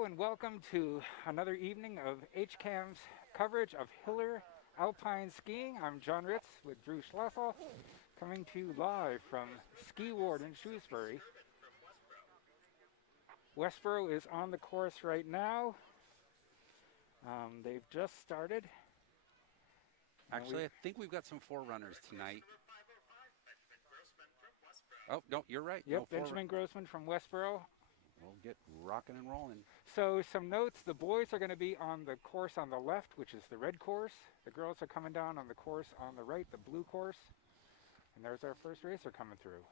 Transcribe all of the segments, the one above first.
Hello and welcome to another evening of HCAM's coverage of Hiller Alpine Skiing. I'm John Ritz with Drew Schlessel, coming to you live from Ski Ward in Shrewsbury. Westboro is on the course right now. They've just started. Actually, I think we've got some forerunners tonight. Oh, no, you're right. Yep, No Benjamin Grossman from Westboro. We'll get rocking and rolling. So some notes, the boys are going to be on the course on the left, which is the red course. The girls are coming down on the course on the right, the blue course. And there's our first racer coming through.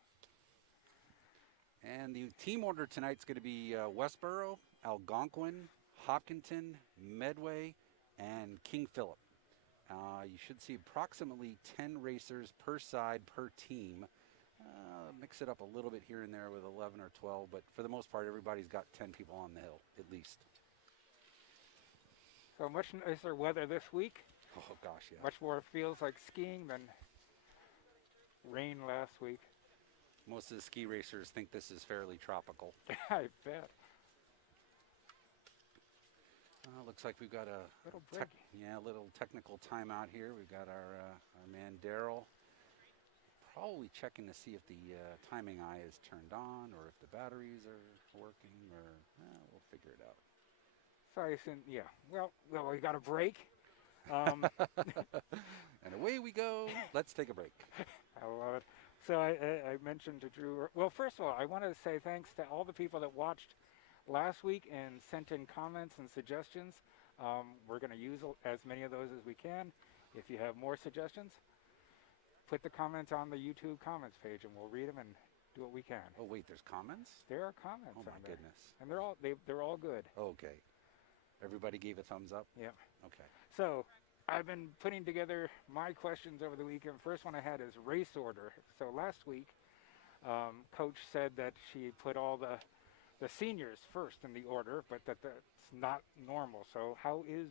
And the team order tonight's going to be Westboro, Algonquin, Hopkinton, Medway, and King Philip. You should see approximately 10 racers per side per team. Mix it up a little bit here and there with 11 or 12, but for the most part, everybody's got 10 people on the hill, at least. So much nicer weather this week. Oh, gosh, yeah. Much more feels like skiing than rain last week. Most of the ski racers think this is fairly tropical. I bet. Looks like we've got a little technical timeout here. We've got our man Daryl probably checking to see if the timing eye is turned on or if the batteries are working, or we'll figure it out. So I assume, yeah. Well, we got a break. And away we go. Let's take a break. I love it. So I mentioned to Drew, well, first of all, I want to say thanks to all the people that watched last week and sent in comments and suggestions. We're going to use as many of those as we can. If you have more suggestions, put the comments on the YouTube comments page and we'll read them and do what we can. Oh, wait, there's comments? There are comments on there. Oh, my goodness. And they're all good. Okay. Everybody gave a thumbs up? Yep. Okay. So I've been putting together my questions over the weekend. First one I had is race order. So last week, Coach said that she put all the seniors first in the order, but that's not normal. So how is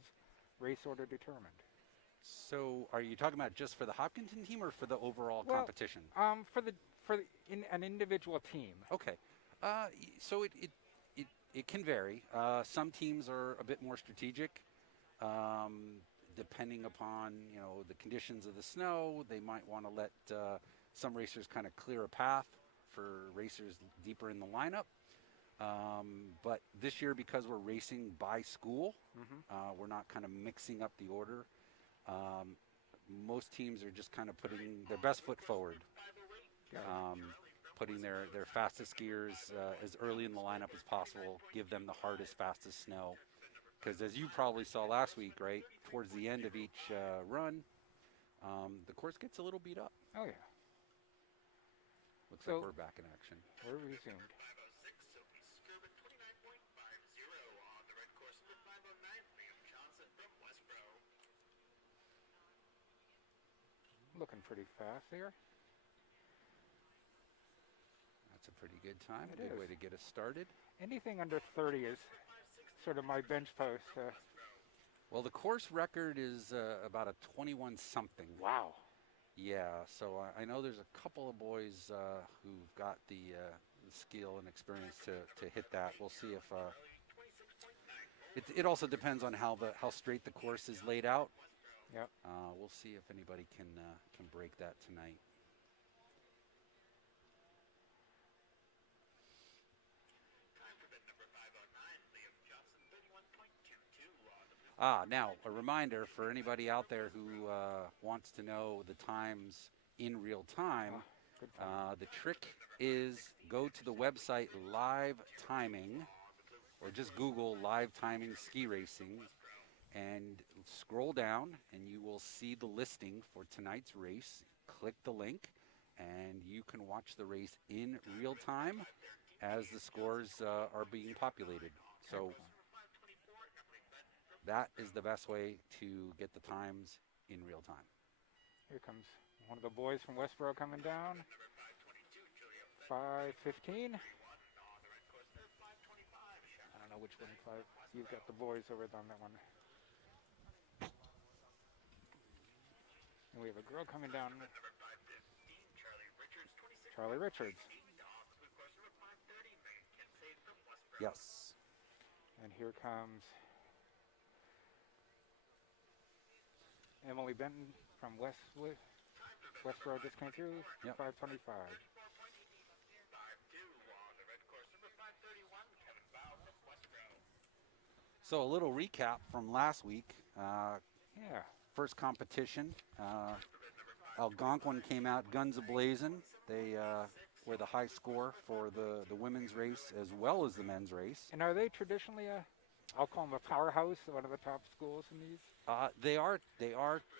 race order determined? So are you talking about just for the Hopkinton team or for the overall competition? For an individual team. Okay. So it can vary. Some teams are a bit more strategic. Depending upon, the conditions of the snow, they might want to let some racers kind of clear a path for racers deeper in the lineup. But this year, because we're racing by school, we're not kind of mixing up the order. Most teams are just kind of putting their best foot forward, putting their fastest skiers as early in the lineup as possible, give them the hardest, fastest snow. Because as you probably saw last week, right, towards the end of each run, the course gets a little beat up. Oh, yeah. Looks like we're back in action. We're resumed. Looking pretty fast here. That's a pretty good time. It Good is. way to get us started. Anything under 30 is sort of my bench post. Well, the course record is about a 21-something. Wow. Yeah, so I know there's a couple of boys who've got the skill and experience to hit that. We'll see if it also depends on how straight the course is laid out. Yep. We'll see if anybody can break that tonight. Now, a reminder for anybody out there who wants to know the times in real time. The trick is go to the website Live Timing, or just Google Live Timing Ski Racing, and scroll down, and you will see the listing for tonight's race. Click the link, and you can watch the race in real time as the scores are being populated. So that is the best way to get the times in real time. Here comes one of the boys from Westboro coming down. 5:15. I don't know which one. You've got the boys over on that one. And we have a girl coming down. Charlie Richards. Yes. And here comes Emily Benton from Westwood. Westboro just came through. Yep. 525. So a little recap from last week. Yeah. First competition, Algonquin came out guns a-blazing. They were the high score for the women's race as well as the men's race. And are they traditionally I'll call them a powerhouse, one of the top schools in these? They are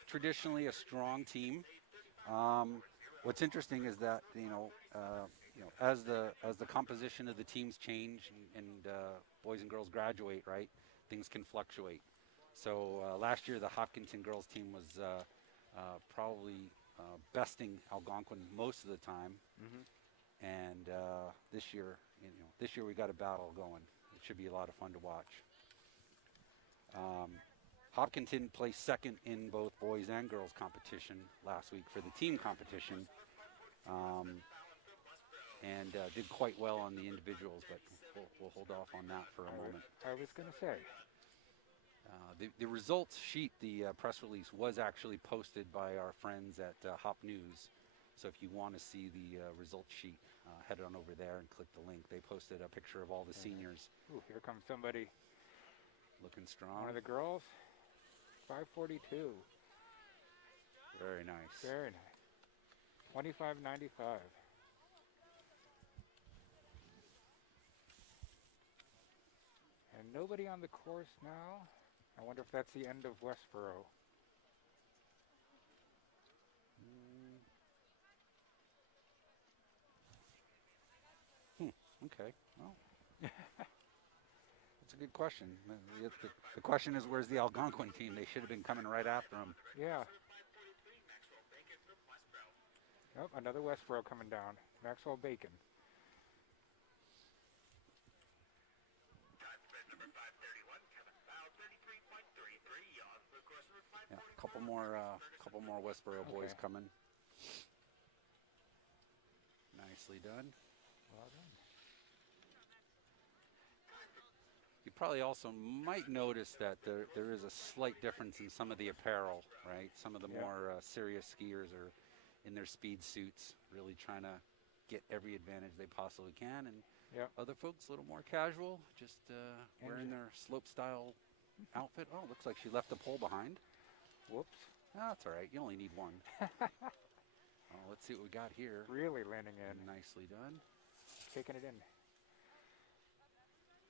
traditionally a strong team. What's interesting is that as the composition of the teams change and boys and girls graduate, right, things can fluctuate. So last year the Hopkinton girls team was probably besting Algonquin most of the time, and this year we got a battle going. It should be a lot of fun to watch. Hopkinton placed second in both boys and girls competition last week for the team competition, and did quite well on the individuals, but we'll hold off on that for a moment. I was going to say. The results sheet, the press release, was actually posted by our friends at Hop News. So if you want to see the results sheet, head on over there and click the link. They posted a picture of all the seniors. Ooh, here comes somebody. Looking strong. One of the girls. 542. Very nice. Very nice. 25.95. And nobody on the course now. I wonder if that's the end of Westboro. Okay. Well, that's a good question. The question is, where's the Algonquin team? They should have been coming right after them. Yeah. Yep, another Westboro coming down. Maxwell Bacon. Yeah, a couple more Westboro boys coming. Nicely done. Well done. You probably also might notice that there is a slight difference in some of the apparel, right? Some of the more serious skiers are in their speed suits, really trying to get every advantage they possibly can, and other folks a little more casual, just wearing their slope style outfit. Oh, looks like she left the pole behind. Whoops. Oh, that's all right. You only need one. Oh, let's see what we got here. Really landing in. Nicely done. Kicking it in.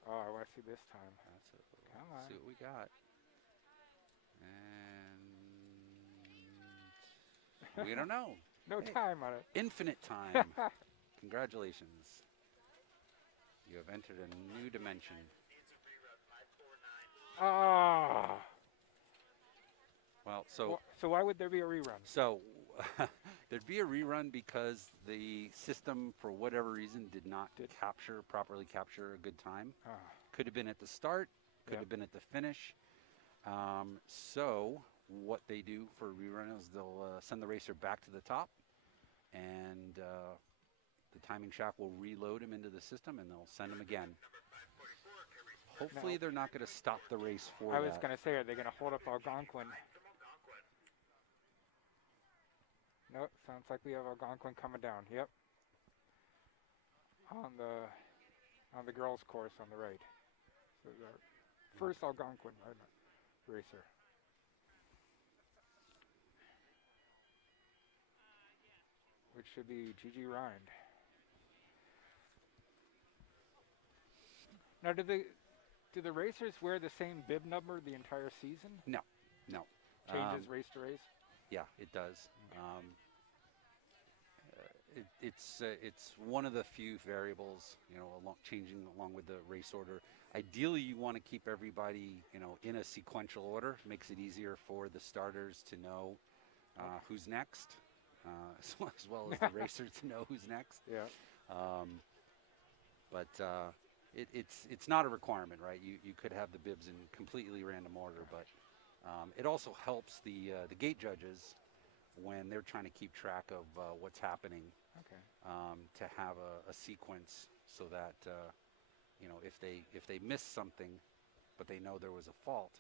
Oh, I want to see this time. That's it. Come on. See what we got. And we don't know. No time on it. Infinite time. Congratulations. You have entered a new dimension. Ah. Well, so why would there be a rerun? So there'd be a rerun because the system, for whatever reason, did not properly capture a good time. Could have been at the start, could have been at the finish. So what they do for a rerun is they'll send the racer back to the top, and the timing shack will reload him into the system, and they'll send him again. Hopefully they're not going to stop the race for that. I was going to say, are they going to hold up Algonquin? Nope, sounds like we have Algonquin coming down. Yep. On the girls' course on the right. So the first Algonquin racer. Which should be Gigi Rind. Now, do the racers wear the same bib number the entire season? No. Changes race to race? Yeah, it does. It's one of the few variables, changing along with the race order. Ideally, you want to keep everybody, in a sequential order. Makes it easier for the starters to know who's next, as well as the racers to know who's next. Yeah. But it's not a requirement, right? You could have the bibs in completely random order, but it also helps the gate judges when they're trying to keep track of what's happening. Okay. To have a sequence so that if they miss something, but they know there was a fault,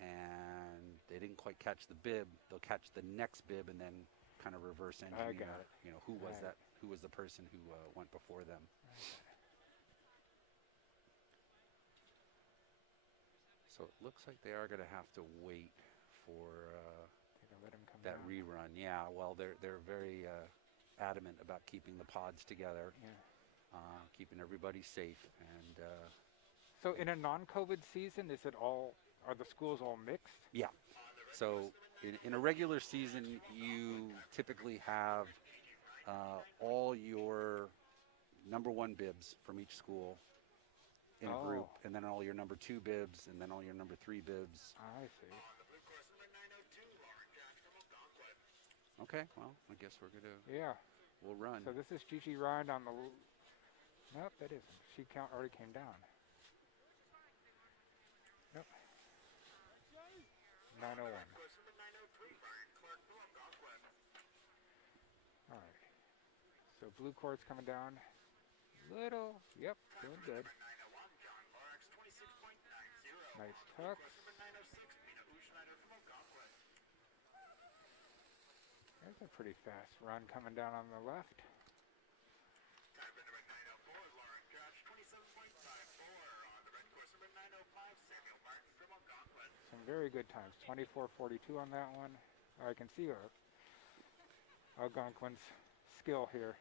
and they didn't quite catch the bib. They'll catch the next bib and then kind of reverse engineer. I got it. You know, who was that? Who was the person who went before them? So it looks like they are going to have to wait for Let him come that down. rerun. Yeah, well, they're very adamant about keeping the pods together, keeping everybody safe. And so in a non-COVID season, are the schools all mixed? yeah, so in a regular season, you typically have all your number 1 bibs from each school in a group, and then all your number 2 bibs, and then all your number 3 bibs. I see. Okay, well, I guess we're gonna. Yeah. We'll run. So this is Gigi Rind on the. Nope, that isn't. She already came down. Nope. 901. All right. So blue court's coming down. Little. Yep, doing good. Nice tucks. There's a pretty fast run coming down on the left. Some very good times. 24:42 on that one. I can see Algonquin's skill here.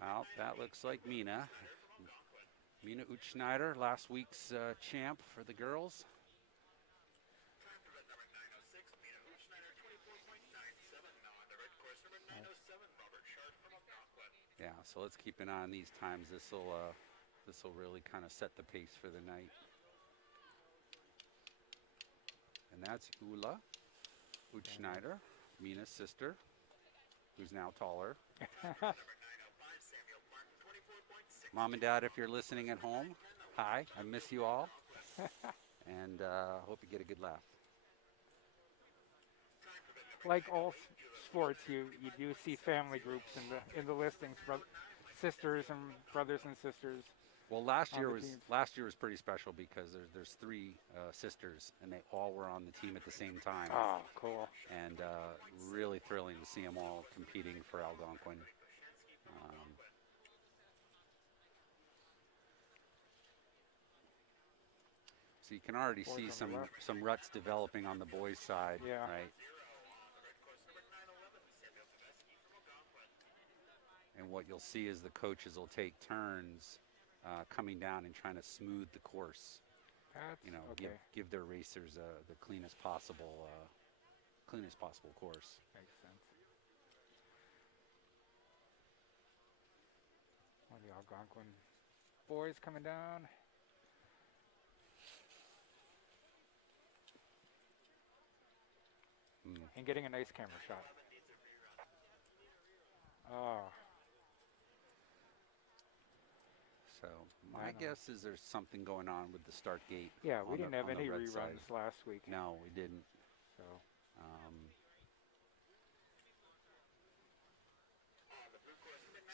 Well, that looks like Mina. Mina Utschneider, last week's champ for the girls. Yeah, so let's keep an eye on these times. This will really kind of set the pace for the night. And that's Ula Utschneider, Mina's sister, who's now taller. Mom and Dad, if you're listening at home, hi, I miss you all, and hope you get a good laugh. Like all sports, you do see family groups in the listings, sisters and brothers and sisters. Well, last year was pretty special because there's 3 sisters, and they all were on the team at the same time. Oh, cool! And really thrilling to see them all competing for Algonquin. So you can already see some ruts developing on the boys' side, right? And what you'll see is the coaches will take turns coming down and trying to smooth the course. Give their racers the cleanest possible course. Makes sense. One of the Algonquin boys coming down. And getting a nice camera shot. Oh. So my guess is there's something going on with the start gate. Yeah, we didn't have any reruns side. last week. No, we didn't.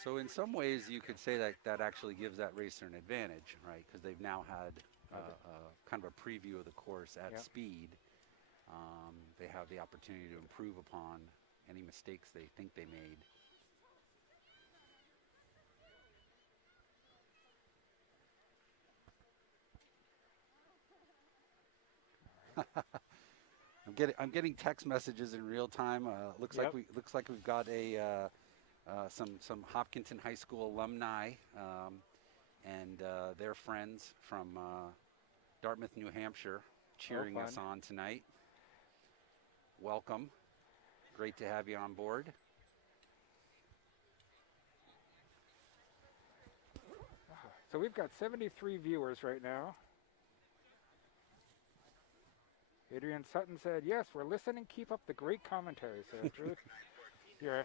So in some ways, you could say that actually gives that racer an advantage, right? Because they've now had kind of a preview of the course at speed. They have the opportunity to improve upon any mistakes they think they made. I'm getting text messages in real time. Looks like we've got some Hopkinton High School alumni and their friends from Dartmouth, New Hampshire, cheering us on tonight. Welcome. Great to have you on board. So we've got 73 viewers right now. Adrian Sutton said, "Yes, we're listening. Keep up the great commentary." So, Drew, you're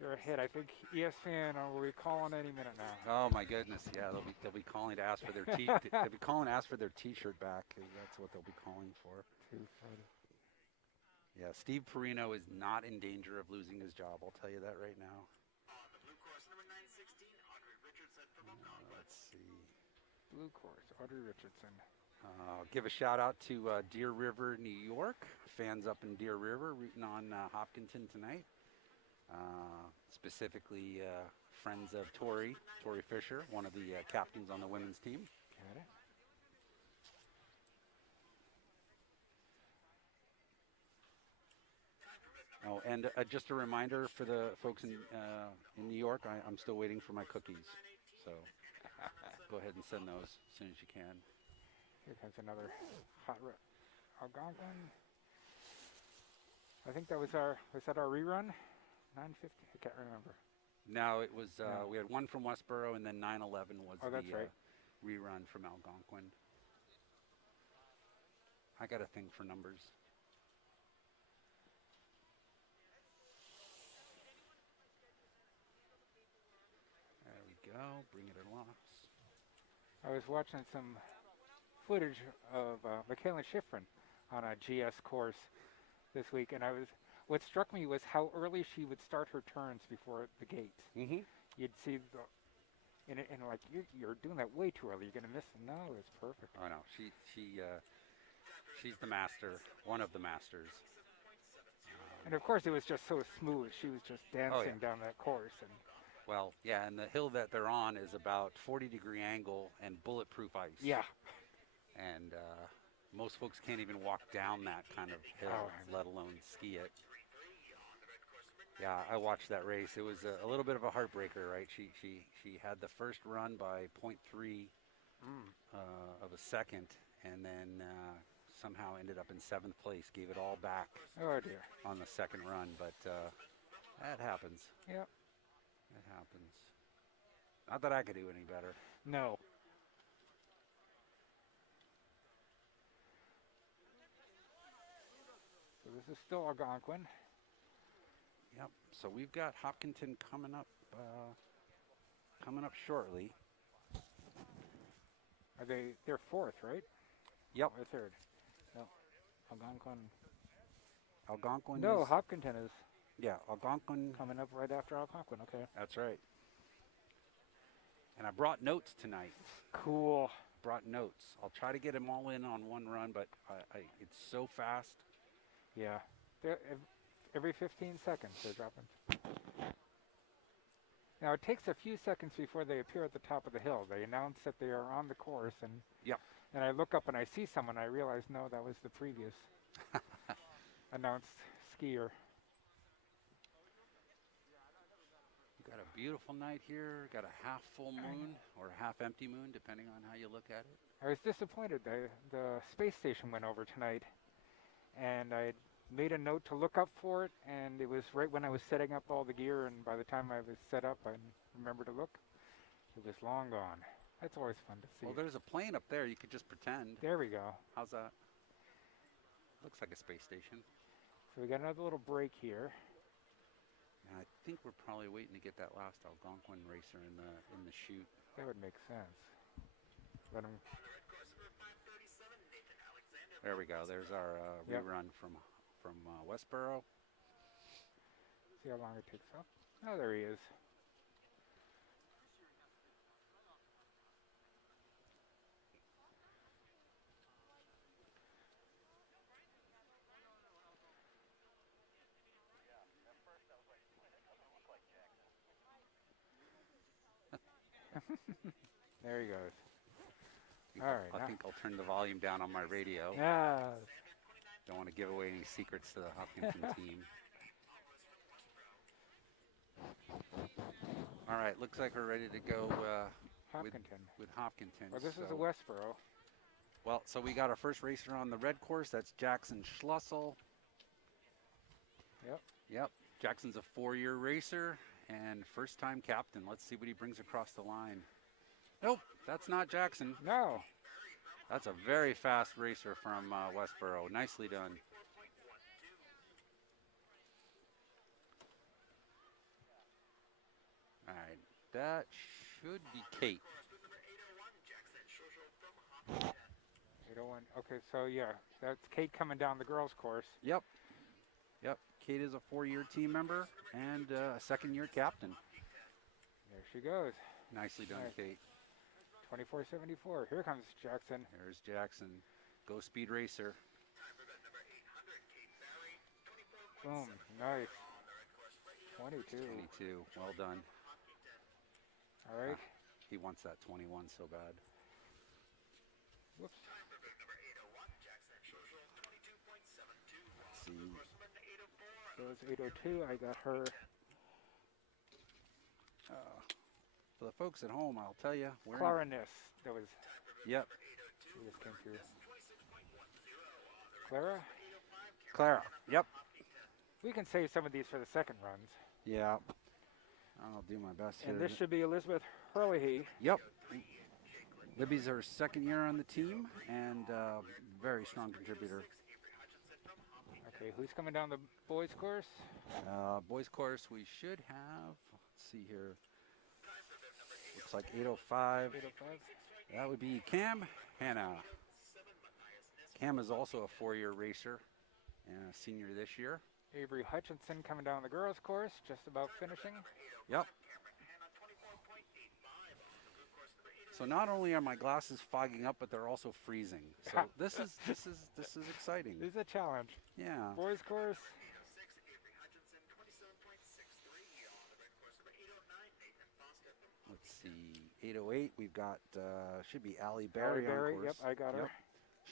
a hit. I think ESPN will be calling any minute now. Oh my goodness! Yeah, they'll be calling to ask for their they'll be calling to ask for their T-shirt back. That's what they'll be calling for. Too funny. Yeah, Steve Perino is not in danger of losing his job. I'll tell you that right now. Blue course, Audrey Richardson. Give a shout out to Deer River, New York. Fans up in Deer River rooting on Hopkinton tonight. Specifically, friends of Tori Fisher, one of the captains on the women's team. Got it. Oh, and just a reminder for the folks in New York, I'm still waiting for my cookies. So go ahead and send those as soon as you can. Here comes another hot Algonquin. I think that was our rerun? 950? I can't remember. No, it was, we had one from Westboro, and then 911 was the right. rerun from Algonquin. I got a thing for numbers. There we go, bring it along. I was watching some footage of Michaela Schifrin on a GS course this week, and what struck me was how early she would start her turns before the gate. Mm-hmm. You'd see and like you're doing that way too early. You're gonna miss. No, it's perfect. Oh no, she's the master, one of the masters. And of course, it was just so smooth. She was just dancing down that course. And well, yeah, and the hill that they're on is about 40-degree angle and bulletproof ice. Yeah. And most folks can't even walk down that kind of hill, let alone ski it. Yeah, I watched that race. It was a little bit of a heartbreaker, right? She had the first run by 0.3 of a second, and then somehow ended up in 7th place. Gave it all back. Oh dear. On the second run, but that happens. Yep. It happens. Not that I could do any better. No. So this is still Algonquin. Yep. So we've got Hopkinton coming up shortly. They're 4th, right? Yep. Or 3rd? No. Algonquin. Algonquin. No, Hopkinton is. Yeah, Algonquin coming up right after Algonquin. Okay. That's right. And I brought notes tonight. Cool. Brought notes. I'll try to get them all in on one run, but it's so fast. Yeah. Every 15 seconds they're dropping. Now it takes a few seconds before they appear at the top of the hill. They announce that they are on the course, and and I look up and I see someone. I realize no, that was the previous announced skier. Got a beautiful night here. Got a half full moon or a half empty moon, depending on how you look at it. I was disappointed. The space station went over tonight, and I made a note to look up for it, and it was right when I was setting up all the gear, and by the time I was set up, I remembered to look. It was long gone. That's always fun to see. Well, there's a plane up there. You could just pretend. There we go. How's that? Looks like a space station. So we got another little break here. And I think we're probably waiting to get that last Algonquin racer in the chute. That would make sense. Let him. There we go. There's our rerun from Westboro. See how long it takes up. Oh, there he is. There he goes. All right. I think I'll turn the volume down on my radio. Yeah. Don't want to give away any secrets to the Hopkinton team. All right, looks like we're ready to go with Hopkinton. Well, this is a Westboro. Well, so we got our first racer on the red course. That's Jackson Schlussel. Yep. Jackson's a 4-year racer and first-time captain. Let's see what he brings across the line. Nope, that's not Jackson. No. That's a very fast racer from Westboro. Nicely done. All right, that should be Kate. 801. Okay, so yeah, that's Kate coming down the girls' course. Yep. Kate is a 4-year team member and a 2nd-year captain. There she goes. Nicely done, Kate. 2474. Here comes Jackson. There's Jackson. Go Speed Racer. Boom. Nice. 22. 22. Well done. All right. He wants that 21 so bad. Whoops. Let's see. So it's 802. I got her. For the folks at home, I'll tell you. Clarinis. That was. Yep. She just came through. Clara? Clara. Yep. We can save some of these for the second runs. Yeah. I'll do my best here. And this should be Elizabeth Hurley. Yep. Libby's her second year on the team and very strong contributor. Okay, who's coming down the boys course? Boys course, we should have, let's see here, looks like 805. 805. That would be Cam Hanna. Cam is also a four-year racer and a senior this year. Avery Hutchinson coming down the girls course, just about finishing. Yep. So not only are my glasses fogging up, but they're also freezing. So this is exciting. This is a challenge. Yeah. Boys course. Let's see. 808. We've got should be Allie Berry on course. Yep, I got her.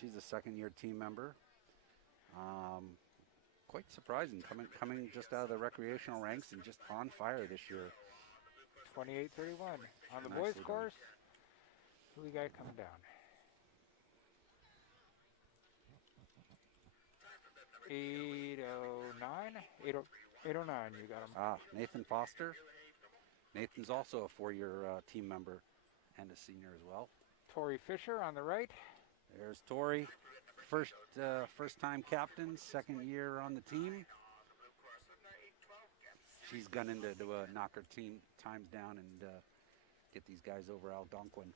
She's a second-year team member. Quite surprising, coming just out of the recreational ranks and just on fire this year. 28:31 on the Nicely boys done. course. Who we got coming down? 809. 809. You got him. Nathan Foster. Nathan's also a four-year team member and a senior as well. Tori Fisher on the right. There's Tori, first-time captain, second year on the team. She's gunning to knock her team times down and get these guys over Algonquin.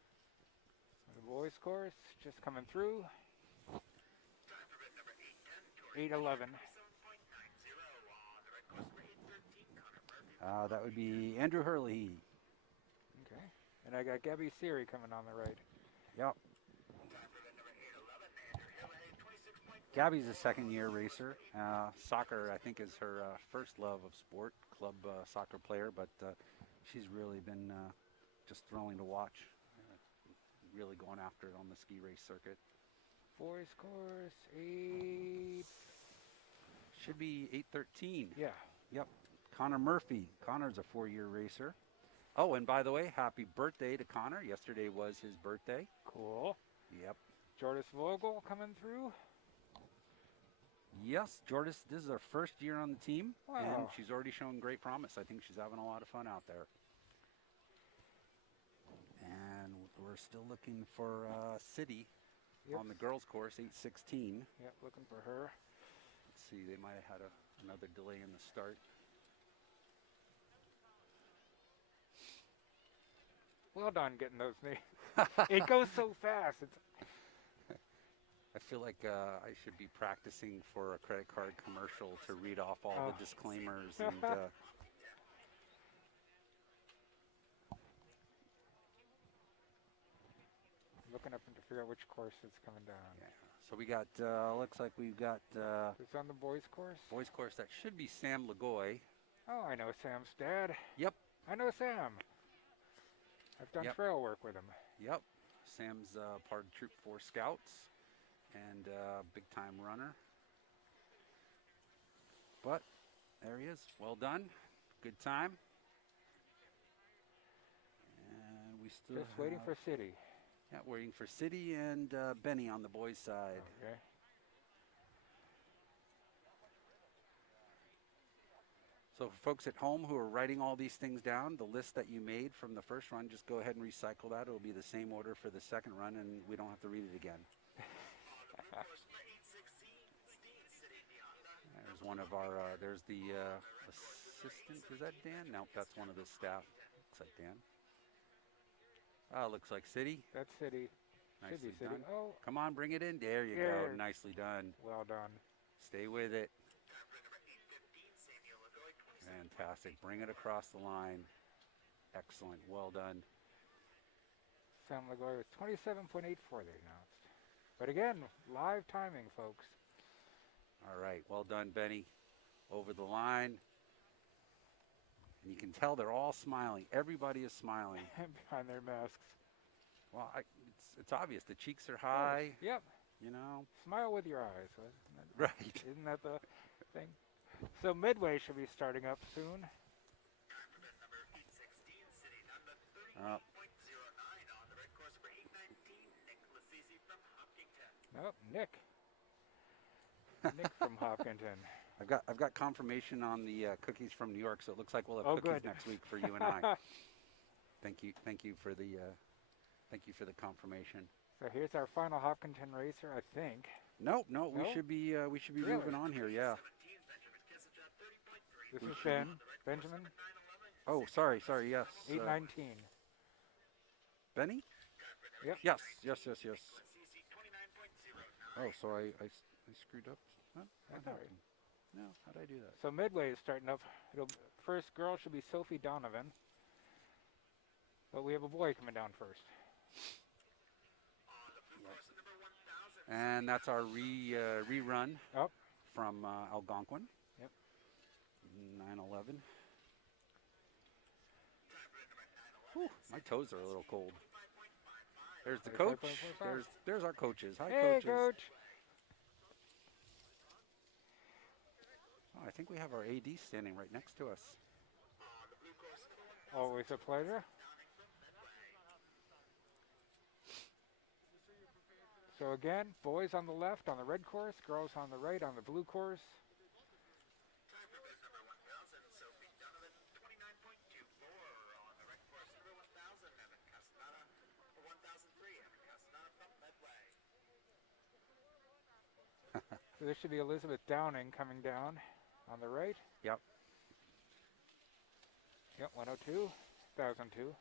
The boys course just coming through. 811. That would be Andrew Hurley. Okay. And I got Gabby Siri coming on the right. Yep. Gabby's a second-year racer. Soccer, I think, is her first love of sport, club soccer player, but she's really been just thrilling to watch. Really going after it on the ski race circuit. Boys course, 8. Should be 813. Yeah. Yep. Connor Murphy. Connor's a four-year racer. Oh, and by the way, happy birthday to Connor. Yesterday was his birthday. Cool. Yep. Jordis Vogel coming through. Yes, Jordis, this is her first year on the team, Wow. and she's already shown great promise. I think she's having a lot of fun out there. And we're still looking for City on the girls' course, 816. Yep, looking for her. Let's see, they might have had another delay in the start. Well done getting those names. It goes so fast. It's I feel like I should be practicing for a credit card commercial to read off all the disclaimers and looking up to figure out which course it's coming down. yeah. So we got looks like we've got It's on the boys course. boys course. That should be Sam Lagoy. Oh, I know Sam's dad. Yep. I know Sam. I've done trail work with him. Yep. Sam's part of Troop 4 Scouts and big time runner. But there he is. Well done. Good time. And we still Just waiting for City. Yeah, waiting for City and Benny on the boys' side. Okay. So for folks at home who are writing all these things down, the list that you made from the first run, just go ahead and recycle that. It'll be the same order for the second run, and we don't have to read it again. There's one of our, there's the assistant. Is that Dan? Nope, that's one of the staff. Looks like Dan. Looks like City. That's City. Should Nicely be City. done. Oh, Come on, bring it in. There you go. Nicely done. well done. Stay with it. Fantastic. Bring it across the line. Excellent. Well done. San Gregorio was 27.84 they announced. But again, live timing, folks. All right, well done, Benny. Over the line. And you can tell they're all smiling. Everybody is smiling. Behind their masks. Well, it's obvious. The cheeks are high. Yep. You know. Smile with your eyes. Right. Isn't that the thing? So Midway should be starting up soon. Oh, Nick. Nick from Hopkinton. I've got confirmation on the cookies from New York, so it looks like we'll have cookies good. next week for you and I. Thank you for the confirmation. So here's our final Hopkinton racer, I think. No, No? we should be Really? moving on here. Yeah. This We is should Benjamin. Oh, sorry. Yes. 819. Benny? Yep. Yes. Oh, so I screwed up. Huh? What That's all right. happened? No, how'd I do that? So Midway is starting up. First girl should be Sophie Donovan. But we have a boy coming down first. And that's our rerun Up. from Algonquin. Yep. 9/11. Whew, my toes are a little cold. There's the coach. 35.45. There's our coaches. Hi, Hey, coaches. Coach. Oh, I think we have our AD standing right next to us. Always a pleasure. So again, boys on the left on the red course, girls on the right on the blue course. So this should be Elizabeth Downing coming down on the right. Yep. Yep, 102, 1002.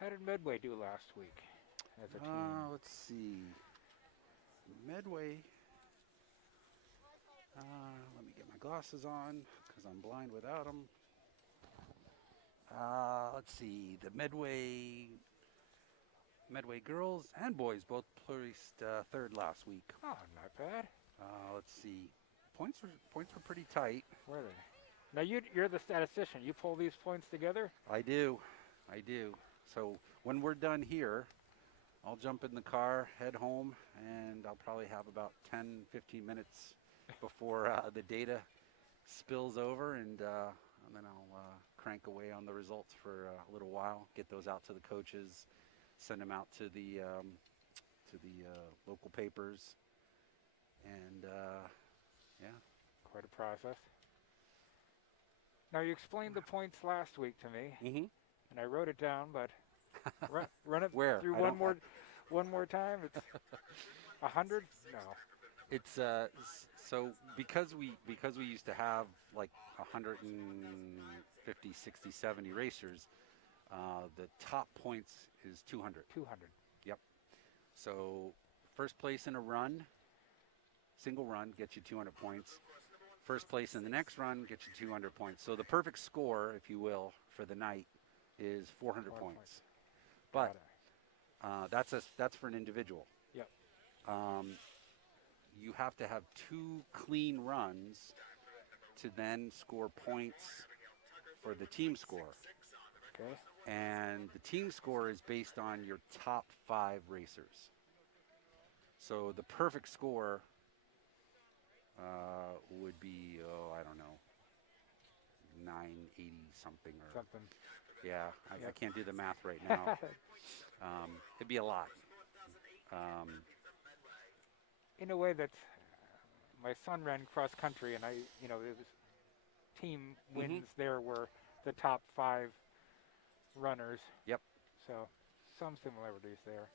How did Midway do last week as a team? Let's see. Medway. Let me get my glasses on because I'm blind without them. Let's see. The Medway girls and boys both placed third last week. Oh, not bad. Let's see. Points were pretty tight. Where are they? Now you're the statistician. You pull these points together? I do. So when we're done here, I'll jump in the car, head home, and I'll probably have about 10, 15 minutes before the data spills over, and then I'll crank away on the results for a little while, get those out to the coaches, send them out to the local papers, and yeah. Quite a process. Now you explained the points last week to me, Mm-hmm. and I wrote it down, but run it Where? through one more time. It's 100? No. It's so because we used to have like 150, 60, 70 racers, the top points is 200. 200. Yep. So first place in a run, single run, gets you 200 points. First place in the next run gets you 200 points. So the perfect score, if you will, for the night is 400 points. But that's for an individual. Yep. You have to have 2 clean runs to then score points for the team score. Okay. And the team score is based on your top 5 racers. So the perfect score would be, I don't know, 980 something or Something. yeah. I Yep. can't do the math right now. It'd be a lot. In a way that my son ran cross country, and it was team wins there were the top 5 runners. Yep. So some similarities there.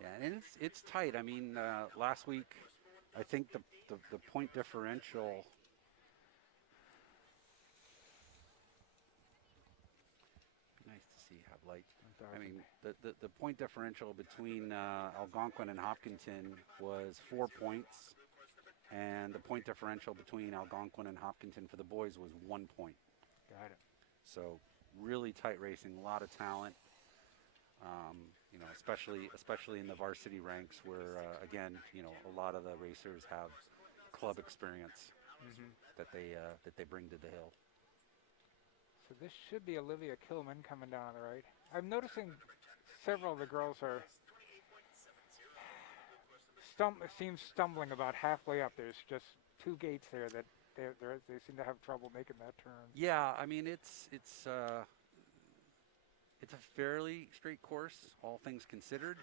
Yeah, and it's tight. I mean, last week, I think the point differential. Nice to see, have light. I mean, the point differential between Algonquin and Hopkinton was 4 points, and the point differential between Algonquin and Hopkinton for the boys was 1 point. Got it. So really tight racing, a lot of talent. You know, especially in the varsity ranks, where again, you know, a lot of the racers have club experience that they bring to the hill. So this should be Olivia Killman coming down on the right. I'm noticing several of the girls are stumbling about halfway up. There's just 2 gates there that they seem to have trouble making that turn. Yeah, I mean it's a fairly straight course, all things considered,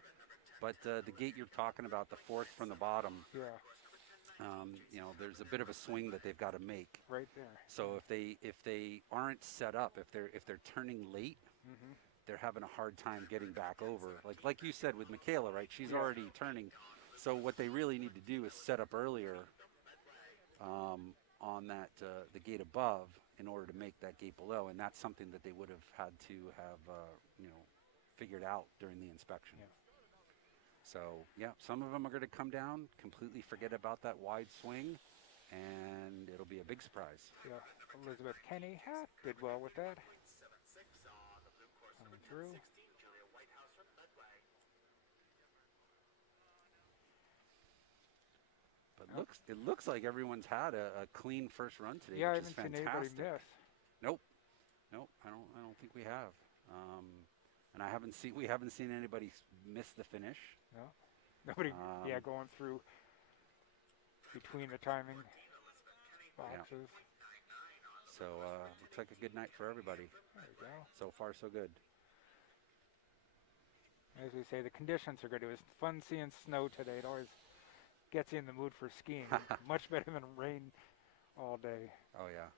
but the gate you're talking about, the 4th from the bottom, Yeah. You know, there's a bit of a swing that they've got to make. Right there. So if they aren't set up, if they're turning late, they're having a hard time getting back over. Like you said with Michaela, right? She's already turning. So what they really need to do is set up earlier on that the gate above in order to make that gate below, and that's something that they would have had to have you know, figured out during the inspection. Yeah. So yeah, some of them are going to come down, completely forget about that wide swing, and it'll be a big surprise. Yeah. Elizabeth Kenny did well with that. Coming through. But it looks like everyone's had a clean first run today, Yeah, I which is haven't seen fantastic. anybody miss. Nope, I don't think we have. And we haven't seen anybody miss the finish. No. Nobody. Going through between the timing boxes. So looks like a good night for everybody. There you go. So far, so good. As we say, the conditions are good. It was fun seeing snow today. It always gets you in the mood for skiing. Much better than rain all day. Oh yeah.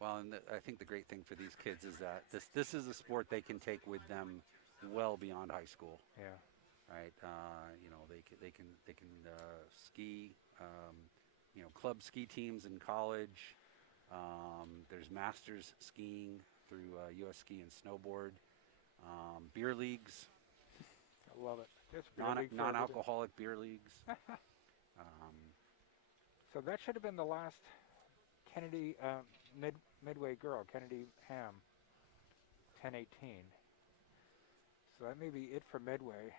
Well, and I think the great thing for these kids is that this is a sport they can take with them well beyond high school. Yeah. Right. You know, they can ski. You know, club ski teams in college. There's masters skiing through US Ski and Snowboard. Beer leagues. I love it. Just Non-alcoholic beer leagues. So that should have been the last Kennedy Midway girl, Kennedy Ham, 10:18. So that may be it for Midway.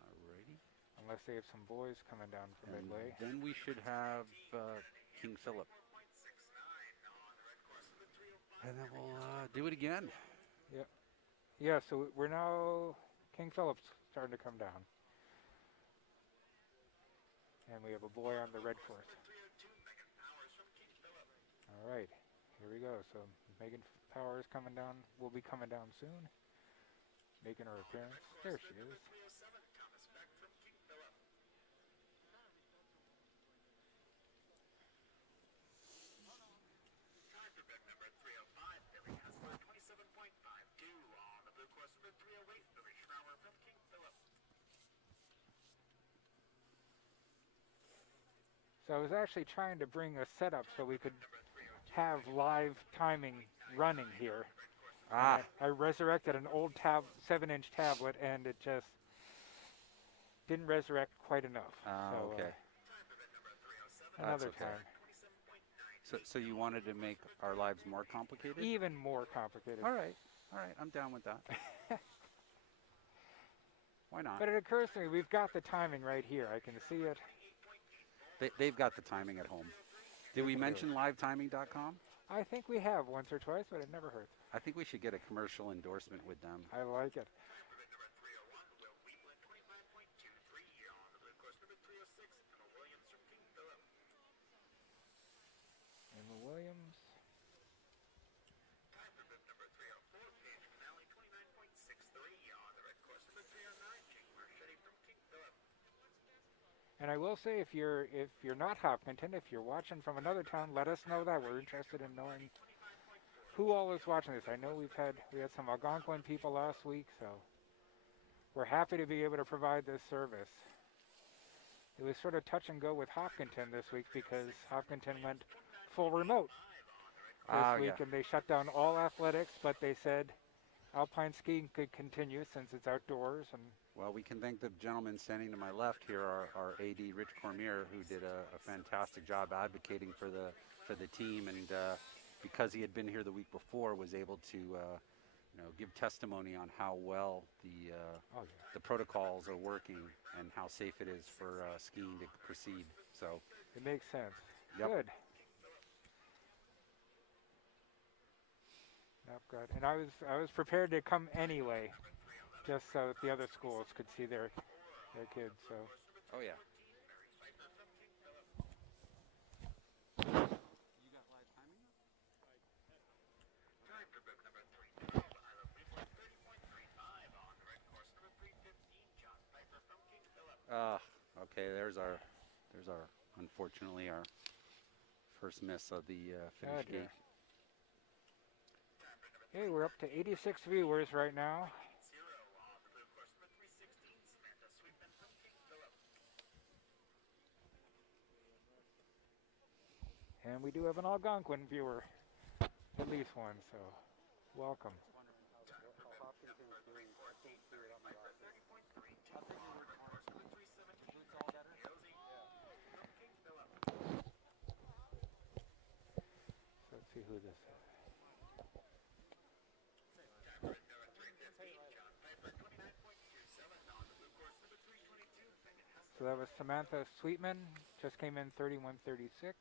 Alrighty. Unless they have some boys coming down for Midway. Then we should have King Philip. And then we'll do it again. Yeah. Yeah, so we're now King Philip's starting to come down. And we have a boy on the red course. All right, here we go. So Megan Powers coming down, will be coming down soon. Making her appearance. There she is. So I was actually trying to bring a setup so we could have live timing running here. I resurrected an old 7-inch tablet, and it just didn't resurrect quite enough. Okay. Another okay. time. So you wanted to make our lives more complicated? Even more complicated. All right. I'm down with that. Why not? But it occurs to me, we've got the timing right here. I can see it. They've got the timing at home. Did we mention livetiming.com? I think we have once or twice, but it never hurts. I think we should get a commercial endorsement with them. I like it. Emma Williams. And I will say, if you're not Hopkinton, if you're watching from another town, let us know that. We're interested in knowing who all is watching this. I know we had some Algonquin people last week, so we're happy to be able to provide this service. It was sort of touch and go with Hopkinton this week because Hopkinton went full remote this week, and they shut down all athletics, but they said Alpine skiing could continue since it's outdoors and Well, we can thank the gentleman standing to my left here, our AD Rich Cormier, who did a fantastic job advocating for the team, and because he had been here the week before, was able to give testimony on how well oh yeah. the protocols are working and how safe it is for skiing to proceed. So, It makes sense. yep. Good. Yep, good. And I was prepared to come anyway, just so that the other schools could see their kids. So Oh yeah. Okay. There's our unfortunately our first miss of the finish dear. gate. Hey, we're up to 86 viewers right now. And we do have an Algonquin viewer, at least one, so welcome. So let's see who this is. So that was Samantha Sweetman, just came in 31:36.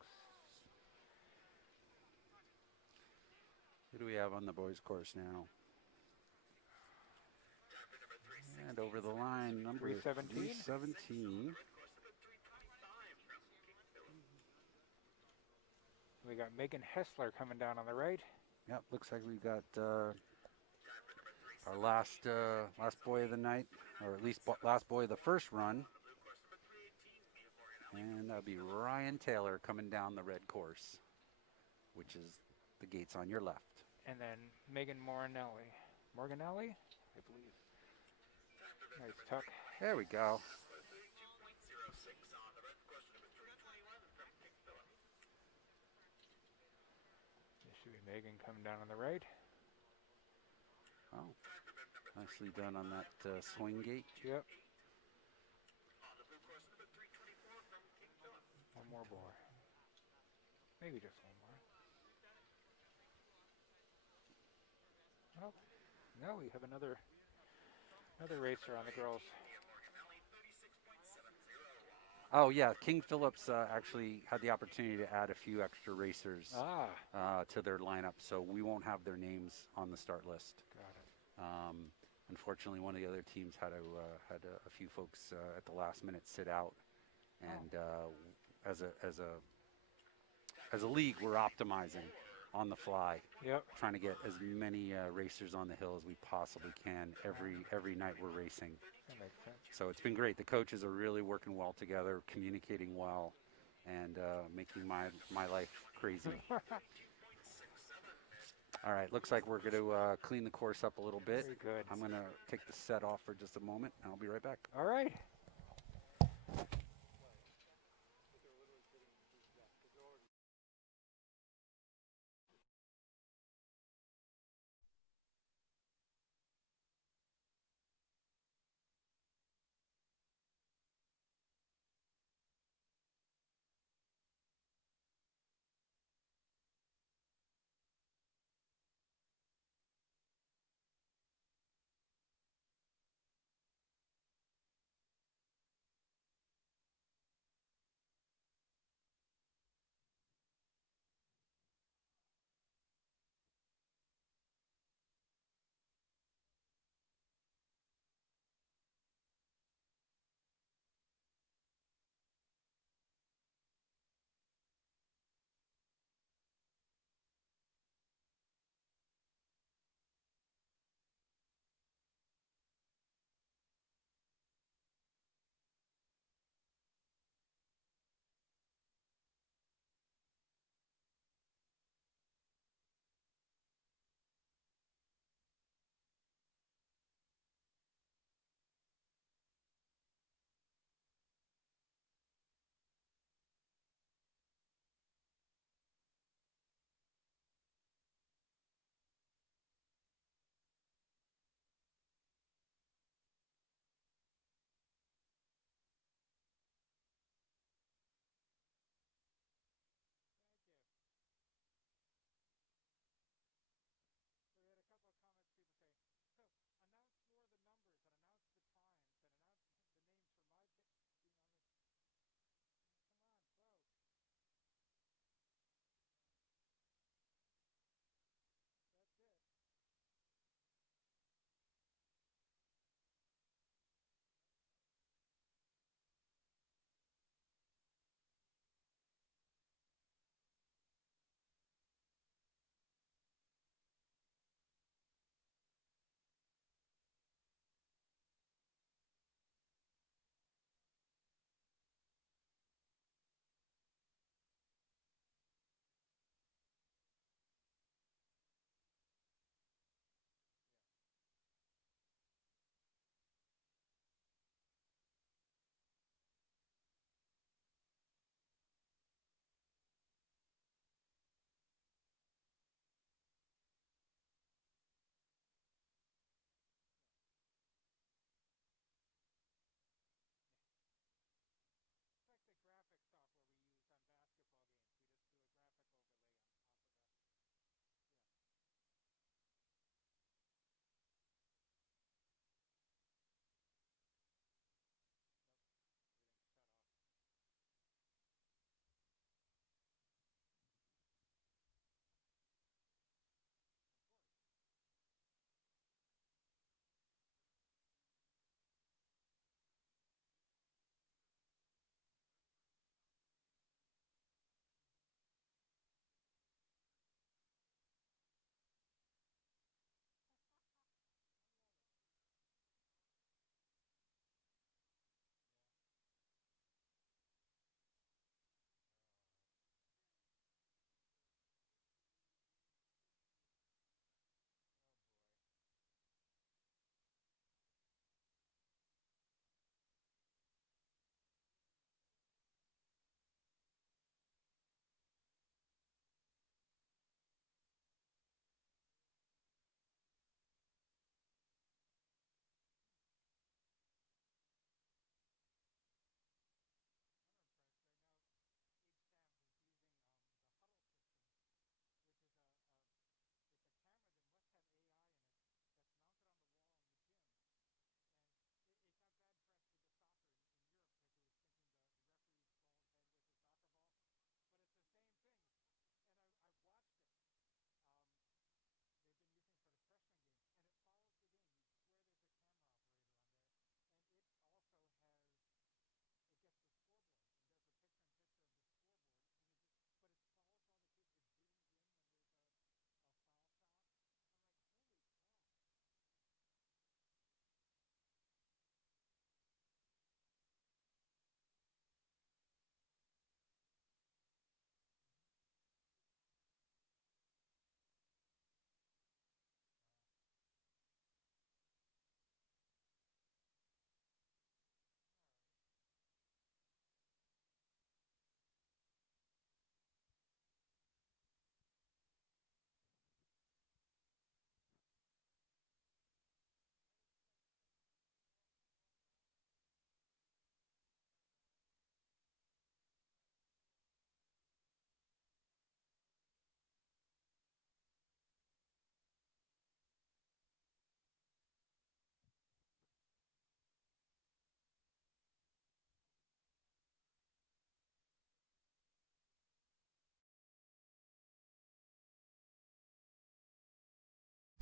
Who do we have on the boys' course now? And over the line, number 317. 317. We got Megan Hessler coming down on the right. Yep, looks like we've got our last boy of the night, or at least last boy of the first run. And that'll be Ryan Taylor coming down the red course, which is the gates on your left. And then Megan Morganelli. Morganelli, I believe. Nice tuck. There we go. This should be Megan coming down on the right. Oh, nicely done on that swing gate. Yep. One more boy. Maybe just one more. Oh, no, we have another racer on the girls. Oh yeah, King Phillips actually had the opportunity to add a few extra racers to their lineup, so we won't have their names on the start list. Got it. Unfortunately, one of the other teams had a few folks at the last minute sit out, and as a league, we're optimizing on the fly. Yep. Trying to get as many racers on the hill as we possibly can every night we're racing. That makes sense. So it's been great. The coaches are really working well together, communicating well, and making my life crazy. All right, looks like we're going to clean the course up a little bit. Very good. I'm going to take the set off for just a moment, and I'll be right back. All right.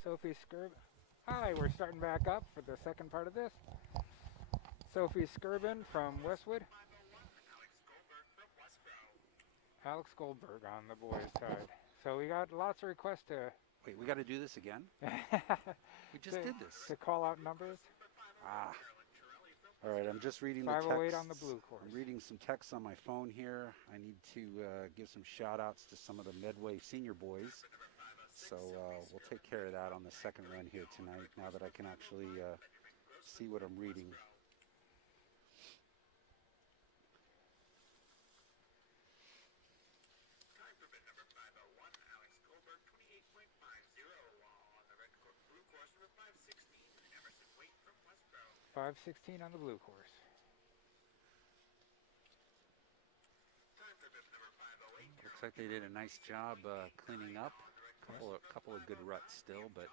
Sophie Skirb. Hi, we're starting back up for the second part of this. Sophie Skirbin from Westwood. Alex Goldberg on the boys' side. So we got lots of requests to... Wait, we got to do this again? We just did this. To call out numbers. Ah. All right, I'm just reading the text. 508 on the blue course. I'm reading some text on my phone here. I need to give some shout-outs to some of the Medway senior boys. So we'll take care of that on the second run here tonight, now that I can actually see what I'm reading. .516 on the blue course. Looks like they did a nice job cleaning up. Couple of good ruts still, but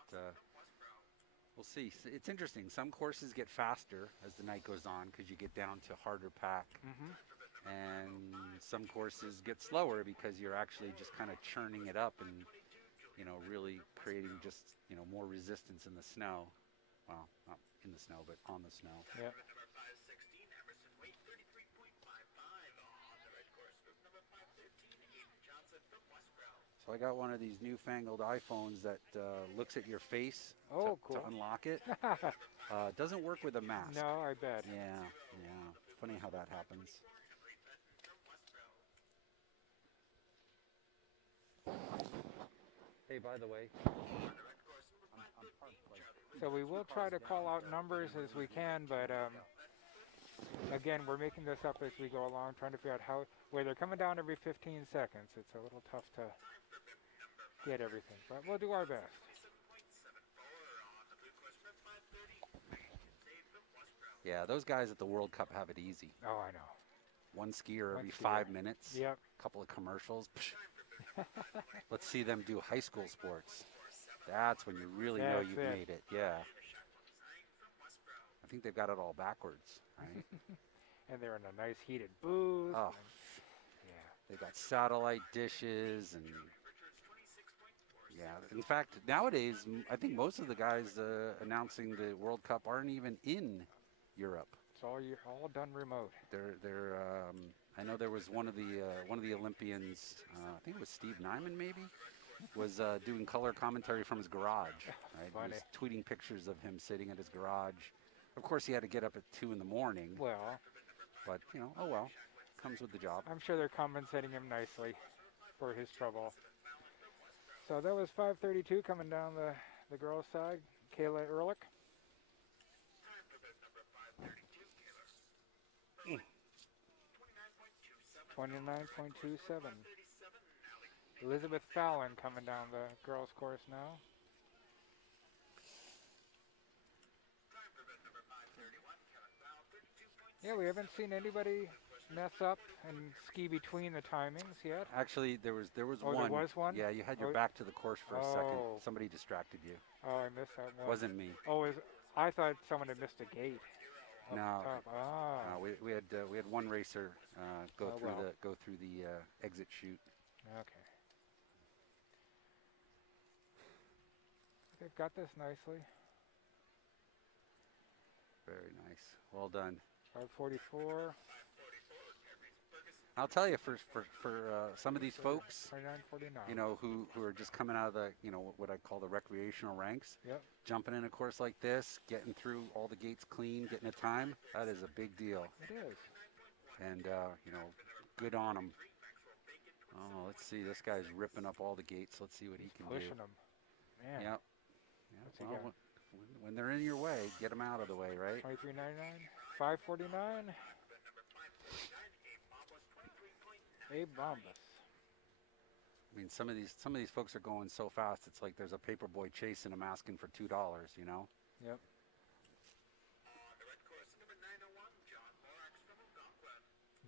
we'll see. It's interesting. Some courses get faster as the night goes on because you get down to harder pack. And some courses get slower because you're actually just kind of churning it up and, you know, really creating just, you know, more resistance in the snow. Well, not in the snow, but on the snow. Yep. So I got one of these newfangled iPhones that looks at your face cool. to unlock it. Doesn't work with a mask. No, I bet. Yeah. Funny how that happens. Hey, by the way, I'm parked like... So we will try to call out numbers as we can, but again, we're making this up as we go along, trying to figure out where they're coming down every 15 seconds. It's a little tough to get everything, but we'll do our best. Yeah, those guys at the World Cup have it easy. Oh, I know. One skier every 5 minutes. Yep. A couple of commercials. Let's see them do high school sports. That's when you really know you've made it. Yeah. I think they've got it all backwards, right? And they're in a nice heated booth. Oh. Yeah. They've got satellite dishes and... Yeah, in fact, nowadays, I think most of the guys announcing the World Cup aren't even in Europe. It's all done remote. They're I know there was one of the Olympians, I think it was Steve Nyman maybe, was doing color commentary from his garage. Right? Funny. He was tweeting pictures of him sitting at his garage. Of course, he had to get up at 2 in the morning. Well. But, you know, oh well, comes with the job. I'm sure they're compensating him nicely for his trouble. So that was 532 coming down the girls' side. Kayla Ehrlich. 29.27. Elizabeth Fallon coming down the girls' course now. Yeah, we haven't seen anybody mess up and ski between the timings yet. Actually, there was one. There was one? Yeah, you had your back to the course for a second. Oh. Somebody distracted you. Oh, I missed that one. Wasn't me. Oh, I thought someone had missed a gate. No. Ah. No, we had one racer go through the exit chute. Okay. They've got this nicely. Very nice. Well done. 544. I'll tell you, for some of these folks, 29.49. you know, who are just coming out of the, you know, what I call the recreational ranks, Yep. jumping in a course like this, getting through all the gates clean, getting a time, that is a big deal. It is. And, you know, good on them. Oh, let's see. This guy's ripping up all the gates. Let's see what he can Pushing do. them. Man. Yep. Well, when they're in your way, get them out of the way, right? 23.99. 549. Abe Bombas. I mean, some of these folks are going so fast. It's like there's a paper boy chasing them, asking for $2. You know. Yep.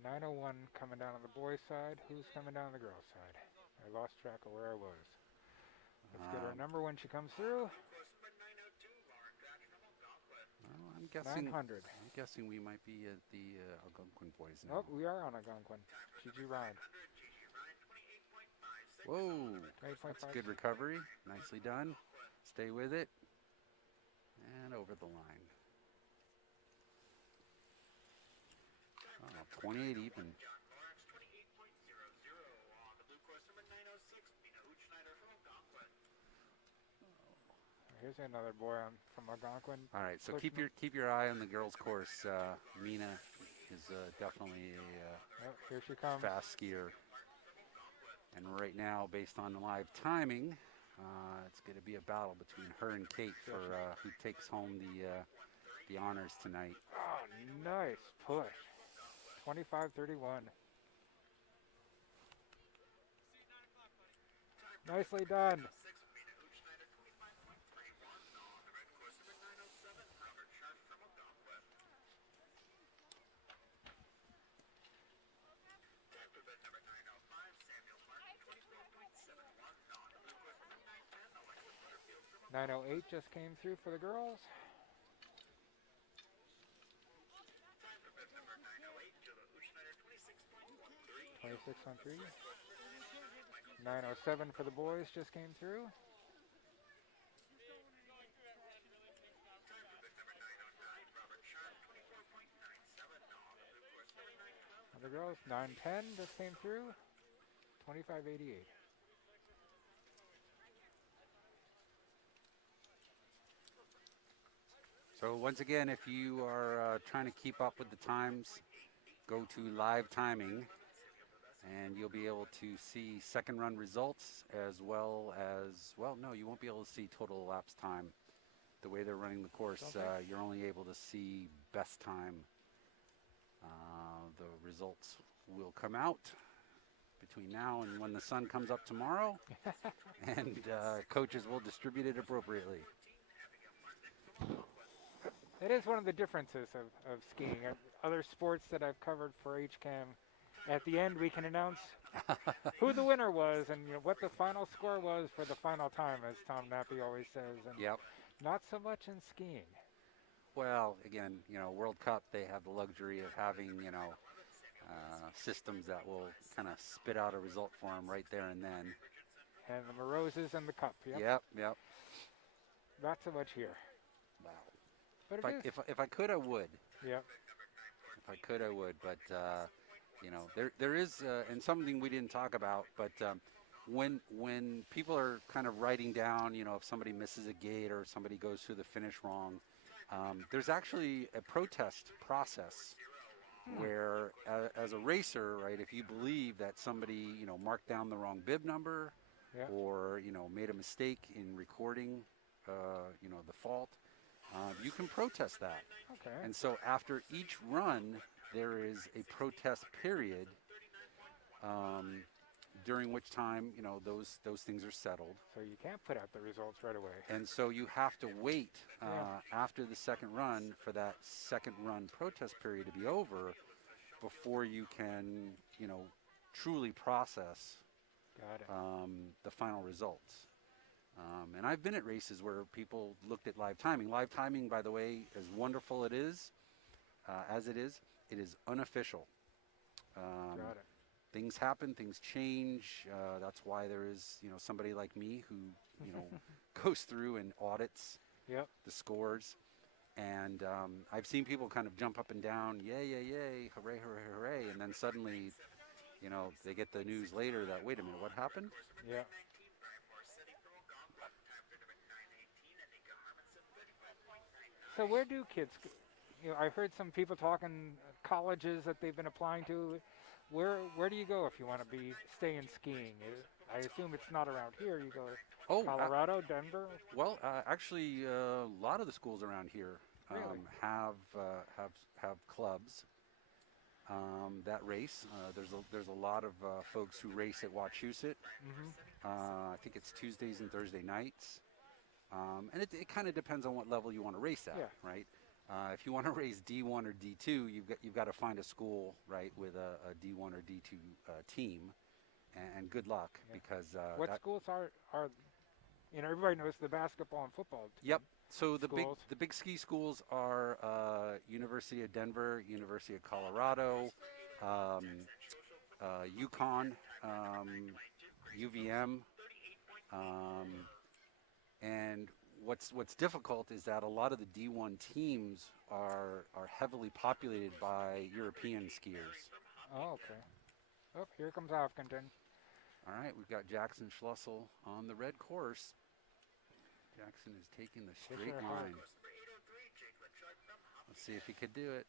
901 coming down on the boys' side. Who's coming down on the girls' side? I lost track of where I was. Let's get her number when she comes through. Well, I'm guessing 900. I'm guessing we might be at the Algonquin boys now. Oh, we are on Algonquin. GG Ryan. Whoa, that's a good recovery. Nicely done. Stay with it. And over the line. Oh, 28 even. Here's another boy from Algonquin. All right, so keep your eye on the girls' course. Mina is definitely a Here she comes. fast skier. And right now, based on the live timing, it's going to be a battle between her and Kate for who takes home the honors tonight. Oh, nice push. 25-31. Nicely done. .908 just came through for the girls. .2613. 907 for the boys just came through. And the girls, 910 just came through. 25-88. So once again, if you are trying to keep up with the times, go to live timing, and you'll be able to see second run results as well as, well, no, you won't be able to see total elapsed time. The way they're running the course, you're only able to see best time. The results will come out between now and when the sun comes up tomorrow, and coaches will distribute it appropriately. It is one of the differences of skiing. Other sports that I've covered for HCAM, at the end we can announce who the winner was and what the final score was for the final time, as Tom Nappy always says. And Yep. not so much in skiing. Well, again, World Cup, they have the luxury of having, systems that will kind of spit out a result for them right there and then. And the Moroses and the Cup. Yep. Not so much here. Wow. But If I could, I would. Yep. If I could, I would. But, there is, and something we didn't talk about, but when people are kind of writing down, if somebody misses a gate or somebody goes through the finish wrong, there's actually a protest process where, as a racer, right, if you believe that somebody, marked down the wrong bib number or, made a mistake in recording, the fault, you can protest that. Okay. And so after each run, there is a protest period during which time, those things are settled. So you can't put out the results right away. And so you have to wait after the second run for that second run protest period to be over before you can, truly process the final results. And I've been at races where people looked at live timing. Live timing, by the way, as wonderful it is, it is unofficial. Got it. Things happen, things change. That's why there is, somebody like me who, goes through and audits the scores. And I've seen people kind of jump up and down, yay, yay, yay, hooray, hooray, hooray. And then suddenly, they get the news later that, wait a minute, what happened? Yeah. So where do kids, I heard some people talking colleges that they've been applying to. Where do you go if you want to stay in skiing? I assume it's not around here. You go to Colorado, Denver? Well, actually, a lot of the schools around here have clubs that race. There's a lot of folks who race at Wachusett. I think it's Tuesdays and Thursday nights. And it kind of depends on what level you want to race at, right? If you want to race D1 or D2, you've got to find a school, right, with a D1 or D2 team, and good luck because what schools are everybody knows the basketball and football. Yep. So the schools. big ski schools are University of Denver, University of Colorado, UConn, UVM. And what's difficult is that a lot of the D1 teams are heavily populated by European skiers. Oh, okay. Oh, here comes Hopkinton. All right, we've got Jackson Schlussel on the red course. Jackson is taking the straight line. Let's see if he could do it.